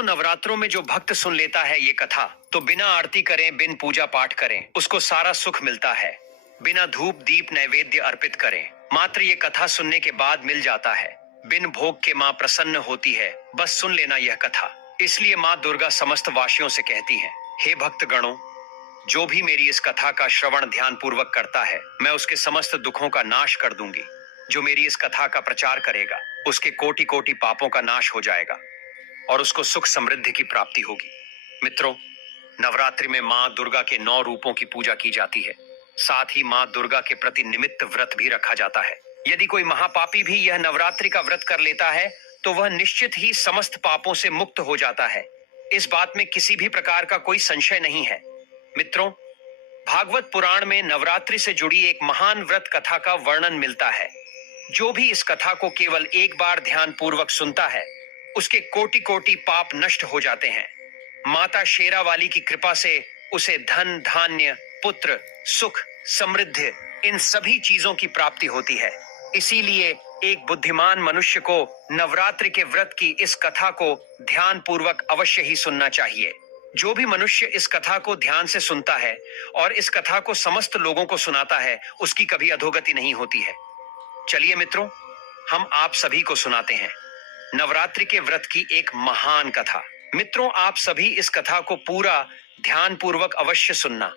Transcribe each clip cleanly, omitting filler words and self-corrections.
दोस्तों, नवरात्रों में जो भक्त सुन लेता है ये कथा, तो बिना आरती करें, बिन पूजा पाठ करें, उसको सारा सुख मिलता है। बिना धूप दीप नैवेद्य अर्पित करें, मात्र ये कथा सुनने के बाद मिल जाता है। बिन भोग के माँ प्रसन्न होती है, बस सुन लेना यह कथा। इसलिए माँ दुर्गा समस्त वासियों से कहती हैं, हे भक्त गणों, जो भी मेरी इस कथा का श्रवण ध्यान पूर्वक करता है, मैं उसके समस्त दुखों का नाश कर दूंगी। जो मेरी इस कथा का प्रचार करेगा, उसके कोटि कोटि पापों का नाश हो जाएगा और उसको सुख समृद्धि की प्राप्ति होगी। मित्रों, नवरात्रि में माँ दुर्गा के 9 रूपों की पूजा की जाती है। साथ ही माँ दुर्गा के प्रति निमित्त व्रत भी रखा जाता है। यदि कोई महापापी भी यह नवरात्रि का व्रत कर लेता है, तो वह निश्चित ही समस्त पापों से मुक्त हो जाता है। इस बात में किसी भी प्रकार का कोई संशय नहीं है। मित्रों, भागवत पुराण में नवरात्रि से जुड़ी एक महान व्रत कथा का वर्णन मिलता है। जो भी इस कथा को केवल एक बार ध्यान पूर्वक सुनता है, उसके कोटि कोटि पाप नष्ट हो जाते हैं। माता शेरावाली की कृपा से उसे धन धान्य पुत्र सुख समृद्धि इन सभी चीजों की प्राप्ति होती है। इसीलिए एक बुद्धिमान मनुष्य को नवरात्रि के व्रत की इस कथा को ध्यान पूर्वक अवश्य ही सुनना चाहिए। जो भी मनुष्य इस कथा को ध्यान से सुनता है और इस कथा को समस्त लोगों को सुनाता है, उसकी कभी अधोगति नहीं होती है। चलिए मित्रों, हम आप सभी को सुनाते हैं नवरात्रि के व्रत की एक महान कथा। मित्रों, आप सभी इस कथा को पूरा ध्यान पूर्वक अवश्य सुनना।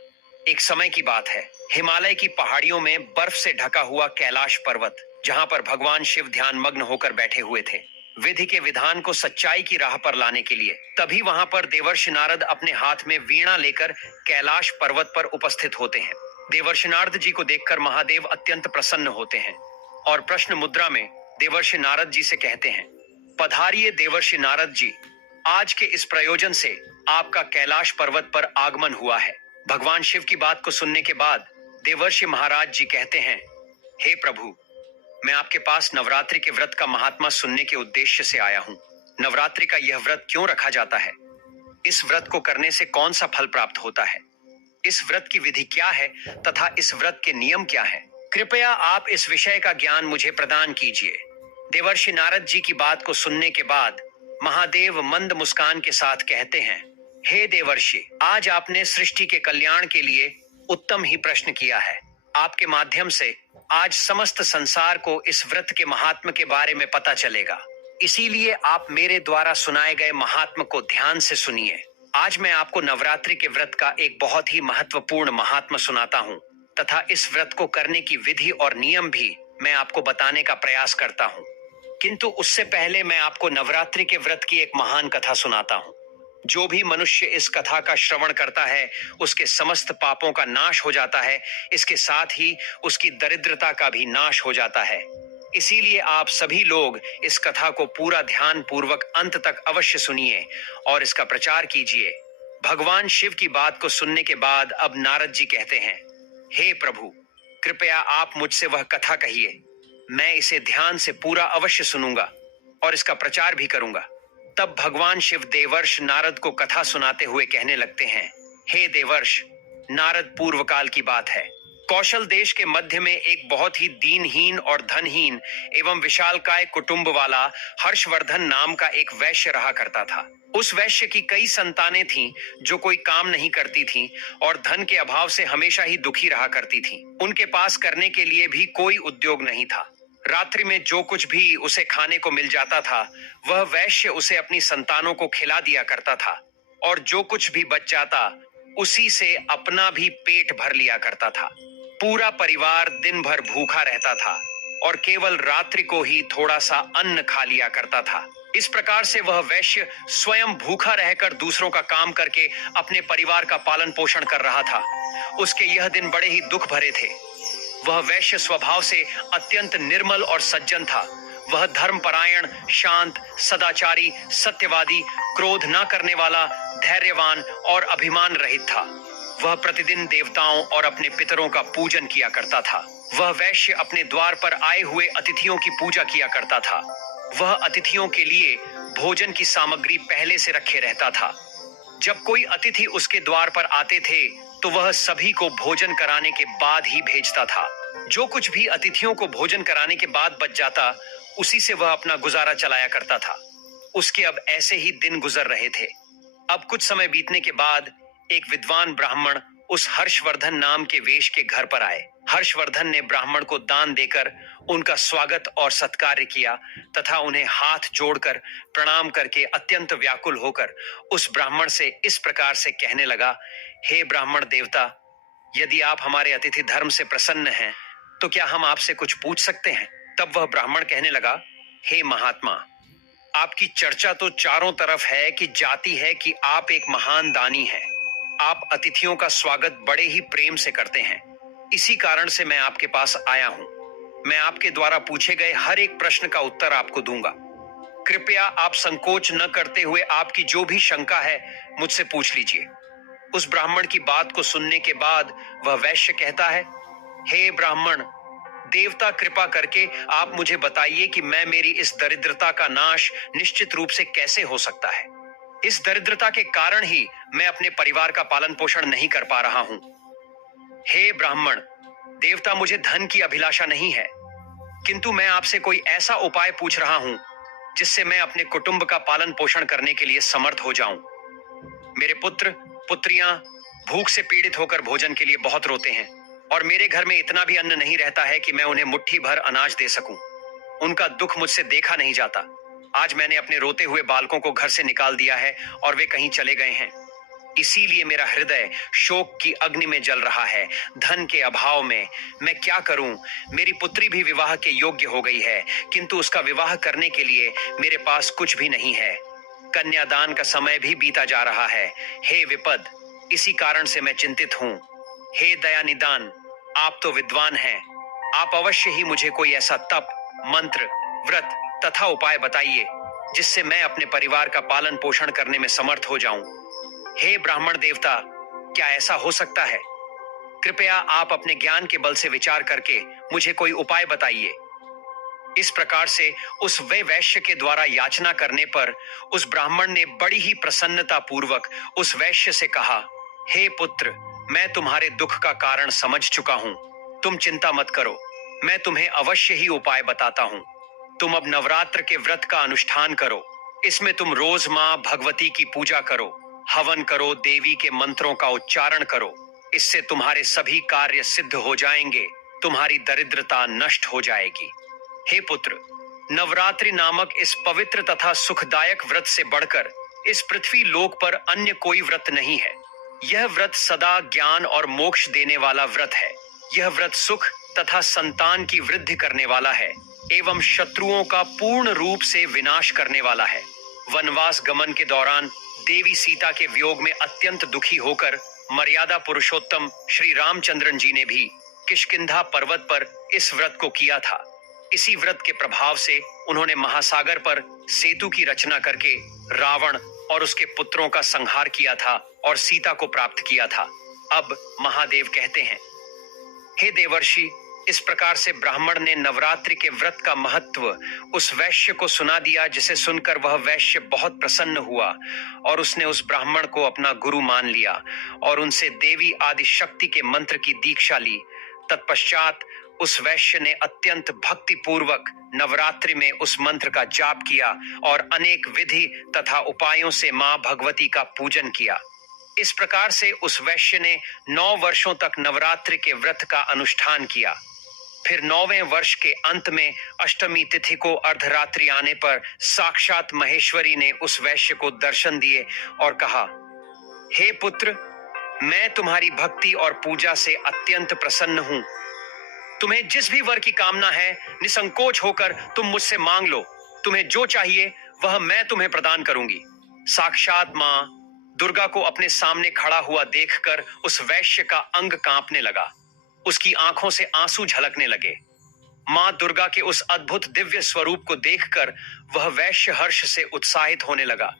एक समय की बात है, हिमालय की पहाड़ियों में बर्फ से ढका हुआ कैलाश पर्वत, जहां पर भगवान शिव ध्यान मग्न होकर बैठे हुए थे, विधि के विधान को सच्चाई की राह पर लाने के लिए। तभी वहां पर देवर्षि नारद अपने हाथ में वीणा लेकर कैलाश पर्वत पर उपस्थित होते हैं। देवर्षि नारद जी को देखकर महादेव अत्यंत प्रसन्न होते हैं और प्रश्न मुद्रा में देवर्षि नारद जी से कहते हैं, पधारिए देवर्षि नारद जी, आज के इस प्रयोजन से आपका कैलाश पर्वत पर आगमन हुआ है। भगवान शिव की बात को सुनने के बाद देवर्षि महाराज जी कहते हैं, हे प्रभु, मैं आपके पास नवरात्रि के व्रत का महात्मा सुनने के उद्देश्य से आया हूँ। नवरात्रि का यह व्रत क्यों रखा जाता है? इस व्रत को करने से कौन सा फल प्राप्त होता है? इस व्रत की विधि क्या है तथा इस व्रत के नियम क्या है? कृपया आप इस विषय का ज्ञान मुझे प्रदान कीजिए। देवर्षि नारद जी की बात को सुनने के बाद महादेव मंद मुस्कान के साथ कहते हैं, हे देवर्षि, आज आपने सृष्टि के कल्याण के लिए उत्तम ही प्रश्न किया है। आपके माध्यम से आज समस्त संसार को इस व्रत के महात्म के बारे में पता चलेगा। इसीलिए आप मेरे द्वारा सुनाए गए महात्म को ध्यान से सुनिए। आज मैं आपको नवरात्रि के व्रत का एक बहुत ही महत्वपूर्ण महात्म सुनाता हूँ तथा इस व्रत को करने की विधि और नियम भी मैं आपको बताने का प्रयास करता हूँ। किंतु उससे पहले मैं आपको नवरात्रि के व्रत की एक महान कथा सुनाता हूँ। जो भी मनुष्य इस कथा का श्रवण करता है, उसके समस्त पापों का नाश हो जाता है। इसके साथ ही उसकी दरिद्रता का भी नाश हो जाता है। इसीलिए आप सभी लोग इस कथा को पूरा ध्यान पूर्वक अंत तक अवश्य सुनिए और इसका प्रचार कीजिए। भगवान शिव की बात को सुनने के बाद अब नारद जी कहते हैं, हे प्रभु, कृपया आप मुझसे वह कथा कहिए। मैं इसे ध्यान से पूरा अवश्य सुनूंगा और इसका प्रचार भी करूंगा। तब भगवान शिव देवर्ष नारद को कथा सुनाते हुए कहने लगते हैं, हे देवर्ष नारद, पूर्व काल की बात है। कौशल देश के मध्य में एक बहुत ही दीनहीन और धनहीन एवं विशालकाय कुटुंब वाला हर्षवर्धन नाम का एक वैश्य रहा करता था। उस वैश्य की कई संतानें थीं जो कोई काम नहीं करती थीं और धन के अभाव से हमेशा ही दुखी रहा करती थीं। उनके पास करने के लिए भी कोई उद्योग नहीं था। रात्रि में जो कुछ भी उसे खाने को मिल जाता था, वह वैश्य उसे अपनी संतानों को खिला दिया करता था और जो कुछ भी बच जाता, उसी से अपना भी पेट भर लिया करता था। पूरा परिवार दिन भर भूखा रहता था और केवल रात्रि को ही थोड़ा सा अन्न खा लिया करता था। इस प्रकार से वह वैश्य स्वयं भूखा रहकर दूसरों का काम करके अपने परिवार का पालन पोषण कर रहा था। उसके यह दिन बड़े ही दुख भरे थे। वह वैश्य स्वभाव से अत्यंत निर्मल और सज्जन था। वह धर्मपरायण, शांत, सदाचारी, सत्यवादी, क्रोध न करने वाला, धैर्यवान और अभिमान रहित था। वह प्रतिदिन देवताओं और अपने पितरों का पूजन किया करता था। वह वैश्य अपने द्वार पर आए हुए अतिथियों की पूजा किया करता था। वह अतिथियों के लिए भोजन की सामग्री पहले से रखे रहता था। जब कोई अतिथि उसके द्वार पर आते थे, तो वह सभी को भोजन कराने के बाद ही भेजता था। जो कुछ भी अतिथियों को भोजन कराने के बाद बच जाता, उसी से वह अपना गुजारा चलाया करता था। उसके अब ऐसे ही दिन गुजर रहे थे। अब कुछ समय बीतने के बाद एक विद्वान ब्राह्मण उस हर्षवर्धन नाम के वेश के घर पर आए। हर्षवर्धन ने ब्राह्मण को दान देकर उनका स्वागत और सत्कार किया तथा उन्हें हाथ जोड़कर प्रणाम करके अत्यंत व्याकुल होकर उस ब्राह्मण से इस प्रकार से कहने लगा, हे ब्राह्मण देवता, यदि आप हमारे अतिथि धर्म से प्रसन्न हैं तो क्या हम आपसे कुछ पूछ सकते हैं? तब वह ब्राह्मण कहने लगा, हे महात्मा, आपकी चर्चा तो चारों तरफ है कि जाती है कि आप एक महान दानी हैं। आप अतिथियों का स्वागत बड़े ही प्रेम से करते हैं। इसी कारण से मैं आपके पास आया हूं। मैं आपके द्वारा पूछे गए हर एक प्रश्न का उत्तर आपको दूंगा। कृपया आप संकोच न करते हुए आपकी जो भी शंका है मुझसे पूछ लीजिए। उस ब्राह्मण की बात को सुनने के बाद वह वैश्य कहता है, हे ब्राह्मण देवता, कृपा करके आप मुझे बताइए कि मैं मेरी इस दरिद्रता का नाश निश्चित रूप से कैसे हो सकता है। इस दरिद्रता के कारण ही मैं अपने परिवार का पालन पोषण नहीं कर पा रहा हूं। हे ब्राह्मण देवता, मुझे धन की अभिलाषा नहीं है, किंतु मैं आपसे कोई ऐसा उपाय पूछ रहा हूं जिससे मैं अपने कुटुंब का पालन पोषण करने के लिए समर्थ हो जाऊं। मेरे पुत्र पुत्रियां भूख से पीड़ित होकर भोजन के लिए बहुत रोते हैं और मेरे घर में इतना भी अन्न नहीं रहता है कि मैं उन्हें मुट्ठी भर अनाज दे सकूं। उनका दुख मुझसे देखा नहीं जाता। आज मैंने अपने रोते हुए बालकों को घर से निकाल दिया है और वे कहीं चले गए हैं। इसीलिए मेरा हृदय शोक की अग्नि में जल रहा है। धन के अभाव में मैं क्या करूं? मेरी पुत्री भी विवाह के योग्य हो गई है, किंतु उसका विवाह करने के लिए मेरे पास कुछ भी नहीं है। कन्यादान का समय भी बीता जा रहा है। हे विपद, इसी कारण से मैं चिंतित हूं। हे दयानिदान, आप तो विद्वान हैं। आप अवश्य ही मुझे कोई ऐसा तप, मंत्र, व्रत तथा उपाय बताइए जिससे मैं अपने परिवार का पालन पोषण करने में समर्थ हो जाऊं। हे ब्राह्मण देवता, क्या ऐसा हो सकता है? कृपया आप अपने ज्ञान के बल से विचार करके मुझे कोई उपाय बताइए। इस प्रकार से उस वैश्य के द्वारा याचना करने पर उस ब्राह्मण ने बड़ी ही प्रसन्नता पूर्वक उस वैश्य से कहा, हे पुत्र, मैं तुम्हारे दुख का कारण समझ चुका हूं। तुम चिंता मत करो, मैं तुम्हें अवश्य ही उपाय बताता हूं। तुम अब नवरात्र के व्रत का अनुष्ठान करो। इसमें तुम रोज मां भगवती की पूजा करो, हवन करो, देवी के मंत्रों का उच्चारण करो। इससे तुम्हारे सभी कार्य सिद्ध हो जाएंगे, तुम्हारी दरिद्रता नष्ट हो जाएगी। हे पुत्र, नवरात्रि नामक इस पवित्र तथा सुखदायक व्रत से बढ़कर इस पृथ्वी लोक पर अन्य कोई व्रत नहीं है। यह व्रत सदा ज्ञान और मोक्ष देने वाला व्रत है। यह व्रत सुख तथा संतान की वृद्धि करने वाला है एवं शत्रुओं का पूर्ण रूप से विनाश करने वाला है। वनवास गमन के दौरान देवी सीता के वियोग में अत्यंत दुखी होकर मर्यादा पुरुषोत्तम श्री रामचंद्रन जी ने भी किष्किंधा पर्वत पर इस व्रत को किया था। इसी व्रत के प्रभाव से उन्होंने महासागर पर सेतु की रचना करके रावण और उसके पुत्रों का संहार किया था और सीता को प्राप्त किया था। अब महादेव कहते हैं, हे देवर्षि, इस प्रकार से ब्राह्मण ने नवरात्रि के व्रत का महत्व उस वैश्य को सुना दिया, जिसे सुनकर वह वैश्य बहुत प्रसन्न हुआ और उसने उस ब्राह्मण को अपना गुरु मान लिया और उनसे देवी आदि शक्ति के मंत्र की दीक्षा ली। तत्पश्चात उस वैश्य ने अत्यंत भक्ति पूर्वक नवरात्रि में उस मंत्र का जाप किया और अनेक विधि तथा उपायों से मां भगवती का पूजन किया। इस प्रकार से उस वैश्य ने 9 वर्षों तक नवरात्रि के व्रत का अनुष्ठान किया। फिर 9वें वर्ष के अंत में अष्टमी तिथि को अर्धरात्रि आने पर साक्षात महेश्वरी ने उस वैश्य को दर्शन दिए और कहा, हे पुत्र, मैं तुम्हारी भक्ति और पूजा से अत्यंत प्रसन्न हूं। तुम्हें जिस भी वर की कामना है निसंकोच होकर तुम मुझसे मांग लो। तुम्हें जो चाहिए वह मैं तुम्हें प्रदान करूंगी। साक्षात मां दुर्गा को अपने सामने खड़ा हुआ देखकर उस वैश्य का अंग कांपने लगा। उसकी आंखों से आंसू झलकने लगे। मां दुर्गा के उस अद्भुत दिव्य स्वरूप को देखकर वह वैश्य हर्ष से उत्साहित होने लगा।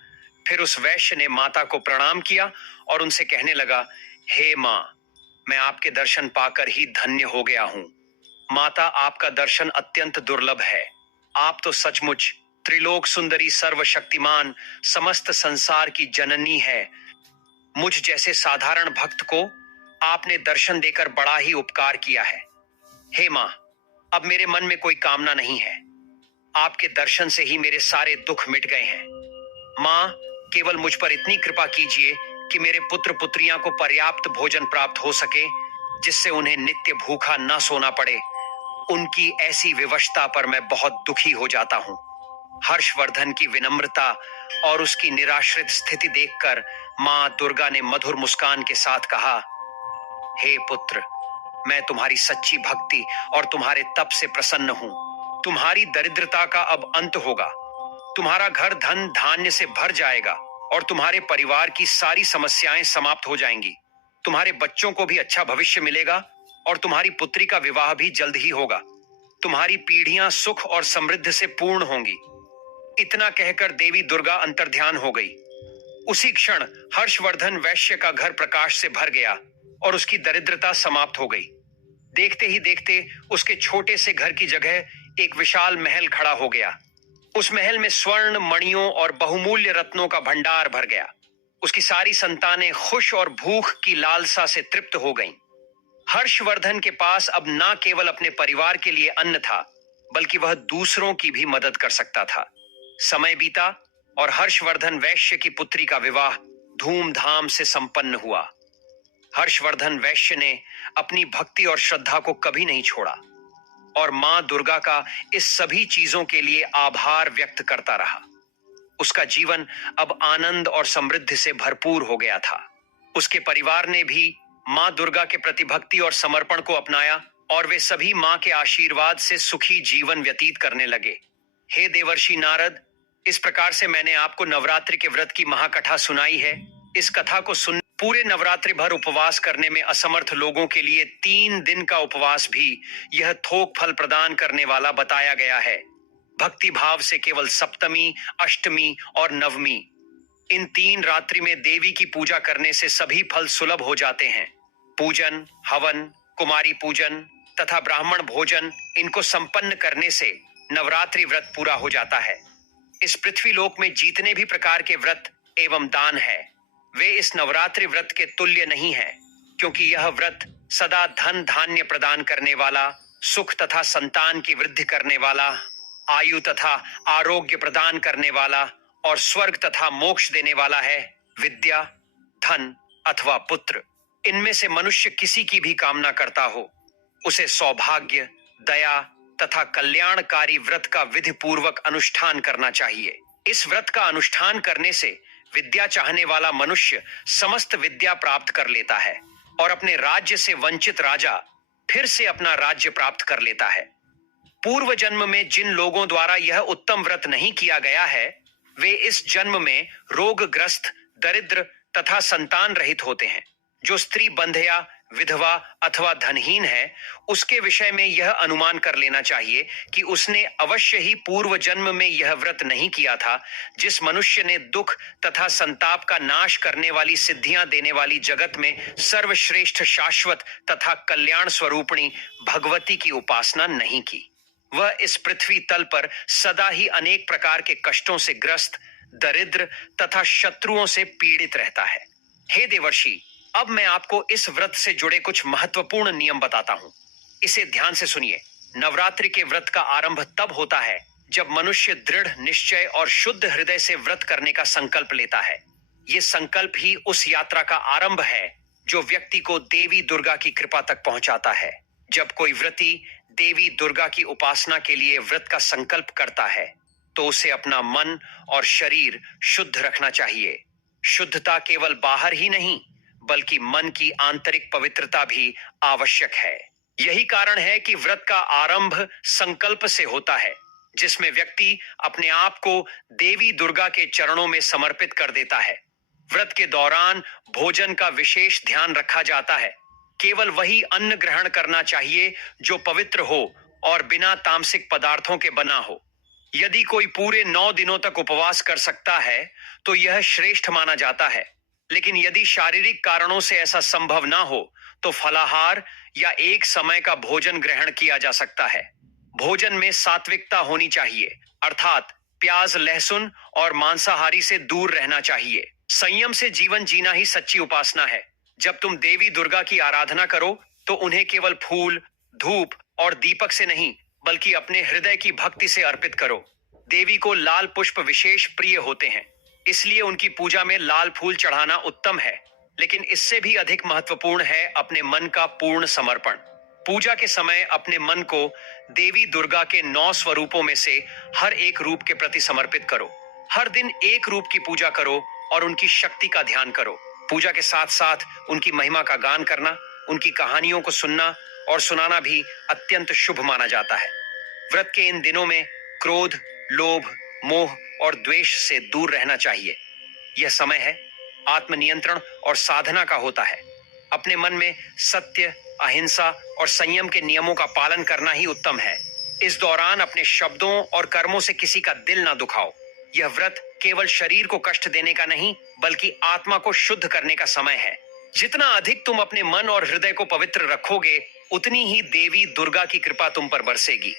फिर उस वैश्य ने माता को प्रणाम किया और उनसे कहने लगा, हे मां, मैं आपके दर्शन पाकर ही धन्य हो गया हूं। माता, आपका दर्शन अत्यंत दुर्लभ है। आप तो सचमुच त्रिलोक सुंदरी, सर्वशक्तिमान, समस्त संसार की जननी है। मुझ जैसे साधारण भक्त को आपने दर्शन देकर बड़ा ही उपकार किया है। हे मां, अब मेरे मन में कोई कामना नहीं है। आपके दर्शन से ही मेरे सारे दुख मिट गए हैं। माँ, केवल मुझ पर इतनी कृपा कीजिए कि मेरे पुत्र पुत्रियां को पर्याप्त भोजन प्राप्त हो सके, जिससे उन्हें नित्य भूखा न सोना पड़े। उनकी ऐसी विवशता पर मैं बहुत दुखी हो जाता हूँ। हर्षवर्धन की विनम्रता और उसकी निराश्रित स्थिति देखकर माँ दुर्गा ने मधुर मुस्कान के साथ कहा, हे पुत्र, मैं तुम्हारी सच्ची भक्ति और तुम्हारे तप से प्रसन्न हूं। तुम्हारी दरिद्रता का अब अंत होगा। तुम्हारा घर धन धान्य से भर जाएगा और तुम्हारे परिवार की सारी समस्याएं समाप्त हो जाएंगी। तुम्हारे बच्चों को भी अच्छा भविष्य मिलेगा और तुम्हारी पुत्री का विवाह भी जल्द ही होगा। तुम्हारी पीढ़ियां सुख और समृद्धि से पूर्ण होंगी। इतना कहकर देवी दुर्गा अंतर्ध्यान हो गई। उसी क्षण हर्षवर्धन वैश्य का घर प्रकाश से भर गया और उसकी दरिद्रता समाप्त हो गई। देखते ही देखते उसके छोटे से घर की जगह एक विशाल महल खड़ा हो गया। उस महल में स्वर्ण, मणियों और बहुमूल्य रत्नों का भंडार भर गया। उसकी सारी संतानें खुश और भूख की लालसा से तृप्त हो गईं। हर्षवर्धन के पास अब न केवल अपने परिवार के लिए अन्न था, बल्कि वह दूसरों की भी मदद कर सकता था। समय बीता और हर्षवर्धन वैश्य की पुत्री का विवाह धूमधाम से संपन्न हुआ। हर्षवर्धन वैश्य ने अपनी भक्ति और श्रद्धा को कभी नहीं छोड़ा और मां दुर्गा का इस सभी चीजों के लिए आभार व्यक्त करता रहा। उसका जीवन अब आनंद और समृद्धि से भरपूर हो गया था। उसके परिवार ने भी मां दुर्गा के प्रति भक्ति और समर्पण को अपनाया और वे सभी मां के आशीर्वाद से सुखी जीवन व्यतीत करने लगे। हे देवर्षि नारद, इस प्रकार से मैंने आपको नवरात्रि के व्रत की महाकथा सुनाई है। इस कथा को सुन पूरे नवरात्रि भर उपवास करने में असमर्थ लोगों के लिए 3 दिन का उपवास भी यह थोक फल प्रदान करने वाला बताया गया है। भक्ति भाव से केवल सप्तमी, अष्टमी और नवमी, इन 3 रात्रि में देवी की पूजा करने से सभी फल सुलभ हो जाते हैं। पूजन, हवन, कुमारी पूजन तथा ब्राह्मण भोजन, इनको संपन्न करने से नवरात्रि व्रत पूरा हो जाता है। इस पृथ्वी लोक में जितने भी प्रकार के व्रत एवं दान है, वे इस नवरात्रि व्रत के तुल्य नहीं है, क्योंकि यह व्रत सदा धन धान्य प्रदान करने वाला, सुख तथा संतान की वृद्धि करने वाला, आयु तथा आरोग्य प्रदान करने वाला और स्वर्ग तथा मोक्ष देने वाला है। विद्या, धन अथवा पुत्र, इनमें से मनुष्य किसी की भी कामना करता हो, उसे सौभाग्य, दया तथा कल्याणकारी व्रत का विधि पूर्वक अनुष्ठान करना चाहिए। इस व्रत का अनुष्ठान करने से विद्या चाहने वाला मनुष्य समस्त विद्या प्राप्त कर लेता है और अपने राज्य से वंचित राजा फिर से अपना राज्य प्राप्त कर लेता है। पूर्व जन्म में जिन लोगों द्वारा यह उत्तम व्रत नहीं किया गया है, वे इस जन्म में रोगग्रस्त, दरिद्र तथा संतान रहित होते हैं। जो स्त्री बंध्या, विधवा अथवा धनहीन है, उसके विषय में यह अनुमान कर लेना चाहिए कि उसने अवश्य ही पूर्व जन्म में यह व्रत नहीं किया था। जिस मनुष्य ने दुख तथा संताप का नाश करने वाली सिद्धियां देने वाली जगत में सर्वश्रेष्ठ शाश्वत तथा कल्याण स्वरूपिणी भगवती की उपासना नहीं की, वह इस पृथ्वी तल पर सदा ही अनेक प्रकार के कष्टों से ग्रस्त, दरिद्र तथा शत्रुओं से पीड़ित रहता है। हे देवर्षि, अब मैं आपको इस व्रत से जुड़े कुछ महत्वपूर्ण नियम बताता हूं। इसे ध्यान से सुनिए। नवरात्रि के व्रत का आरंभ तब होता है जब मनुष्य दृढ़ निश्चय और शुद्ध हृदय से व्रत करने का संकल्प लेता है। ये संकल्प ही उस यात्रा का आरंभ है जो व्यक्ति को देवी दुर्गा की कृपा तक पहुंचाता है। जब कोई व्रती देवी दुर्गा की उपासना के लिए व्रत का संकल्प करता है, तो उसे अपना मन और शरीर शुद्ध रखना चाहिए। शुद्धता केवल बाहर ही नहीं, बल्कि मन की आंतरिक पवित्रता भी आवश्यक है। यही कारण है कि व्रत का आरंभ संकल्प से होता है, जिसमें व्यक्ति अपने आप को देवी दुर्गा के चरणों में समर्पित कर देता है। व्रत के दौरान भोजन का विशेष ध्यान रखा जाता है। केवल वही अन्न ग्रहण करना चाहिए जो पवित्र हो और बिना तामसिक पदार्थों के बना हो। यदि कोई पूरे 9 दिनों तक उपवास कर सकता है, तो यह श्रेष्ठ माना जाता है। लेकिन यदि शारीरिक कारणों से ऐसा संभव ना हो, तो फलाहार या एक समय का भोजन ग्रहण किया जा सकता है। भोजन में सात्विकता होनी चाहिए, अर्थात प्याज, लहसुन और मांसाहारी से दूर रहना चाहिए। संयम से जीवन जीना ही सच्ची उपासना है। जब तुम देवी दुर्गा की आराधना करो, तो उन्हें केवल फूल, धूप और दीपक से नहीं, बल्कि अपने हृदय की भक्ति से अर्पित करो। देवी को लाल पुष्प विशेष प्रिय होते हैं। इसलिए उनकी पूजा में लाल फूल चढ़ाना उत्तम है। लेकिन इससे भी अधिक महत्वपूर्ण है अपने मन का पूर्ण समर्पण। पूजा के समय अपने मन को देवी दुर्गा के 9 स्वरूपों में से हर एक रूप के प्रति समर्पित करो। हर दिन एक रूप की पूजा करो और उनकी शक्ति का ध्यान करो। पूजा के साथ साथ उनकी महिमा का गान करना, उनकी कहानियों को सुनना और सुनाना भी अत्यंत शुभ माना जाता है। व्रत के इन दिनों में क्रोध, लोभ, मोह और द्वेष से दूर रहना चाहिए। यह समय है आत्मनियंत्रण और साधना का होता है। अपने मन में सत्य, अहिंसा और संयम के नियमों का पालन करना ही उत्तम है। इस दौरान अपने शब्दों और कर्मों से किसी का दिल ना दुखाओ। यह व्रत केवल शरीर को कष्ट देने का नहीं, बल्कि आत्मा को शुद्ध करने का समय है। जितना अधिक तुम अपने मन और हृदय को पवित्र रखोगे, उतनी ही देवी दुर्गा की कृपा तुम पर बरसेगी।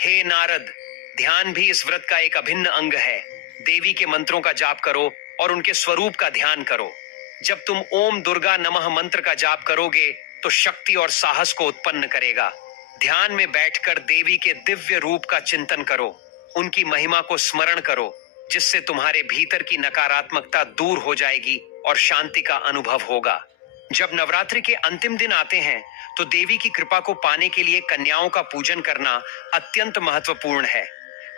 हे नारद, ध्यान भी इस व्रत का एक अभिन्न अंग है। देवी के मंत्रों का जाप करो और उनके स्वरूप का ध्यान करो। जब तुम ओम दुर्गा नमः मंत्र का जाप करोगे तो शक्ति और साहस को उत्पन्न करेगा। ध्यान में बैठकर देवी के दिव्य रूप का चिंतन करो, उनकी महिमा को स्मरण करो, जिससे तुम्हारे भीतर की नकारात्मकता दूर हो जाएगी और शांति का अनुभव होगा। जब नवरात्रि के अंतिम दिन आते हैं तो देवी की कृपा को पाने के लिए कन्याओं का पूजन करना अत्यंत महत्वपूर्ण है।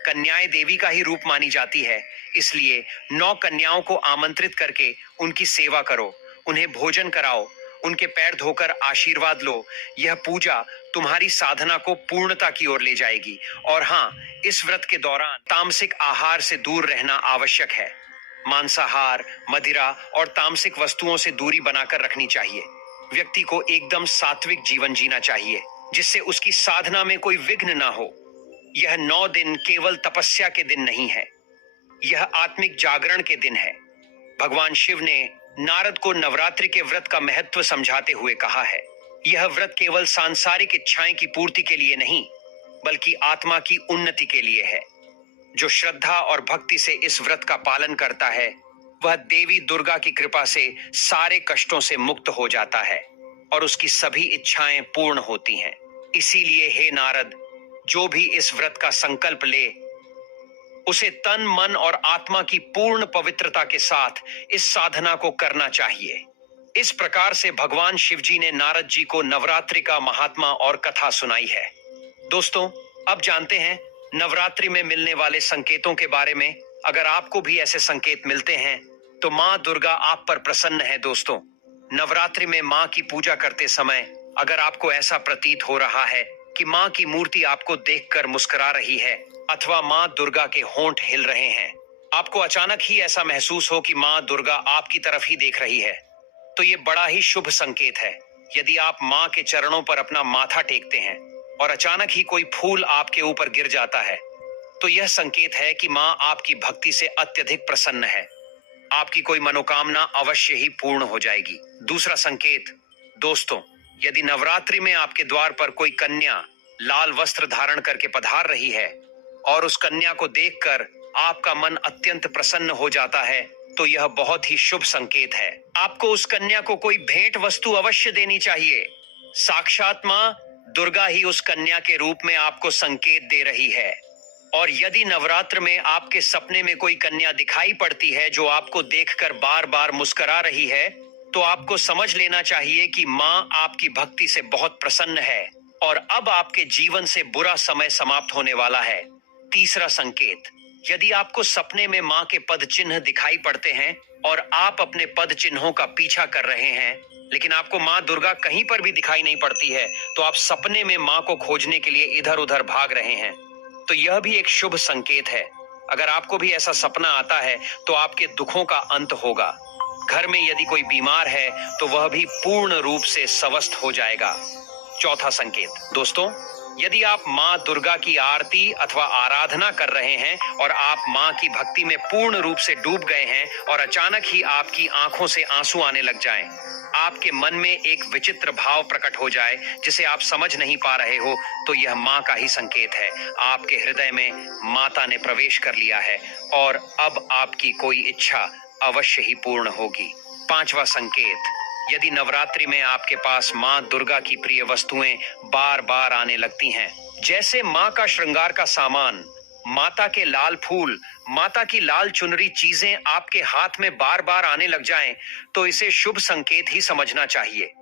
कन्याएं देवी का ही रूप मानी जाती है, इसलिए 9 कन्याओं को आमंत्रित करके उनकी सेवा करो, उन्हें भोजन कराओ, उनके पैर धोकर आशीर्वाद लो। यह पूजा तुम्हारी साधना को पूर्णता की ओर ले जाएगी। और हाँ, इस व्रत के दौरान तामसिक आहार से दूर रहना आवश्यक है। मांसाहार, मदिरा और तामसिक वस्तुओं से दूरी बनाकर रखनी चाहिए। व्यक्ति को एकदम सात्विक जीवन जीना चाहिए, जिससे उसकी साधना में कोई विघ्न ना हो। यह 9 दिन केवल तपस्या के दिन नहीं है, यह आत्मिक जागरण के दिन है। भगवान शिव ने नारद को नवरात्रि के व्रत का महत्व समझाते हुए कहा है, यह व्रत केवल सांसारिक इच्छाएं की पूर्ति के लिए नहीं, बल्कि आत्मा की उन्नति के लिए है। जो श्रद्धा और भक्ति से इस व्रत का पालन करता है, वह देवी दुर्गा की कृपा से सारे कष्टों से मुक्त हो जाता है और उसकी सभी इच्छाएं पूर्ण होती हैं। इसीलिए हे नारद, जो भी इस व्रत का संकल्प ले, उसे तन, मन और आत्मा की पूर्ण पवित्रता के साथ इस साधना को करना चाहिए। इस प्रकार से भगवान शिव जी ने नारद जी को नवरात्रि का महात्मा और कथा सुनाई है। दोस्तों, अब जानते हैं नवरात्रि में मिलने वाले संकेतों के बारे में। अगर आपको भी ऐसे संकेत मिलते हैं तो माँ दुर्गा आप पर प्रसन्न है। दोस्तों, नवरात्रि में माँ की पूजा करते समय अगर आपको ऐसा प्रतीत हो रहा है कि माँ की मूर्ति आपको देखकर मुस्कुरा रही है अथवा माँ दुर्गा के होंठ हिल रहे हैं, आपको अचानक ही ऐसा महसूस हो कि माँ दुर्गा आपकी तरफ ही देख रही है, तो ये बड़ा ही शुभ संकेत है। यदि आप माँ के चरणों पर अपना माथा टेकते हैं और अचानक ही कोई फूल आपके ऊपर गिर जाता है, तो यह संकेत है कि माँ आपकी भक्ति से अत्यधिक प्रसन्न है। आपकी कोई मनोकामना अवश्य ही पूर्ण हो जाएगी। दूसरा संकेत, दोस्तों, यदि नवरात्रि में आपके द्वार पर कोई कन्या लाल वस्त्र धारण करके पधार रही है और उस कन्या को देखकर आपका मन अत्यंत प्रसन्न हो जाता है, तो यह बहुत ही शुभ संकेत है। आपको उस कन्या को कोई भेंट वस्तु अवश्य देनी चाहिए। साक्षात माँ दुर्गा ही उस कन्या के रूप में आपको संकेत दे रही है। और यदि नवरात्र में आपके सपने में कोई कन्या दिखाई पड़ती है जो आपको देखकर बार बार मुस्कुरा रही है, तो आपको समझ लेना चाहिए कि माँ आपकी भक्ति से बहुत प्रसन्न है और अब आपके जीवन से बुरा समय समाप्त होने वाला है। तीसरा संकेत, यदि आपको सपने में माँ के पद चिन्ह दिखाई पड़ते हैं और आप अपने पद चिन्हों का पीछा कर रहे हैं, लेकिन आपको माँ दुर्गा कहीं पर भी दिखाई नहीं पड़ती है, तो आप सपने में माँ को खोजने के लिए इधर उधर भाग रहे हैं, तो यह भी एक शुभ संकेत है। अगर आपको भी ऐसा सपना आता है तो आपके दुखों का अंत होगा। घर में यदि कोई बीमार है तो वह भी पूर्ण रूप से स्वस्थ हो जाएगा। चौथा संकेत, दोस्तों, यदि आप माँ दुर्गा की आरती अथवा आराधना कर रहे हैं और आप माँ की भक्ति में पूर्ण रूप से डूब गए हैं और अचानक ही आपकी आंखों से आंसू आने लग जाएं, आपके मन में एक विचित्र भाव प्रकट हो जाए जिसे आप समझ नहीं पा रहे हो, तो यह माँ का ही संकेत है। आपके हृदय में माता ने प्रवेश कर लिया है और अब आपकी कोई इच्छा अवश्य ही पूर्ण होगी। पांचवा संकेत, यदि नवरात्रि में आपके पास माँ दुर्गा की प्रिय वस्तुएं बार बार आने लगती हैं, जैसे माँ का श्रृंगार का सामान, माता के लाल फूल, माता की लाल चुनरी चीजें आपके हाथ में बार बार आने लग जाएं, तो इसे शुभ संकेत ही समझना चाहिए।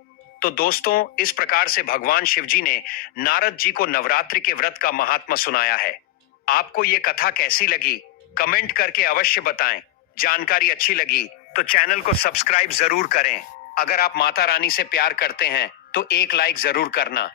तो दोस्तों, इस प्रकार से भगवान शिव जी ने नारद जी को नवरात्रि के व्रत का महात्मा सुनाया है। आपको ये कथा कैसी लगी? कमेंट करके अवश्य बताएं। जानकारी अच्छी लगी तो चैनल को सब्सक्राइब जरूर करें। अगर आप माता रानी से प्यार करते हैं तो एक लाइक जरूर करना।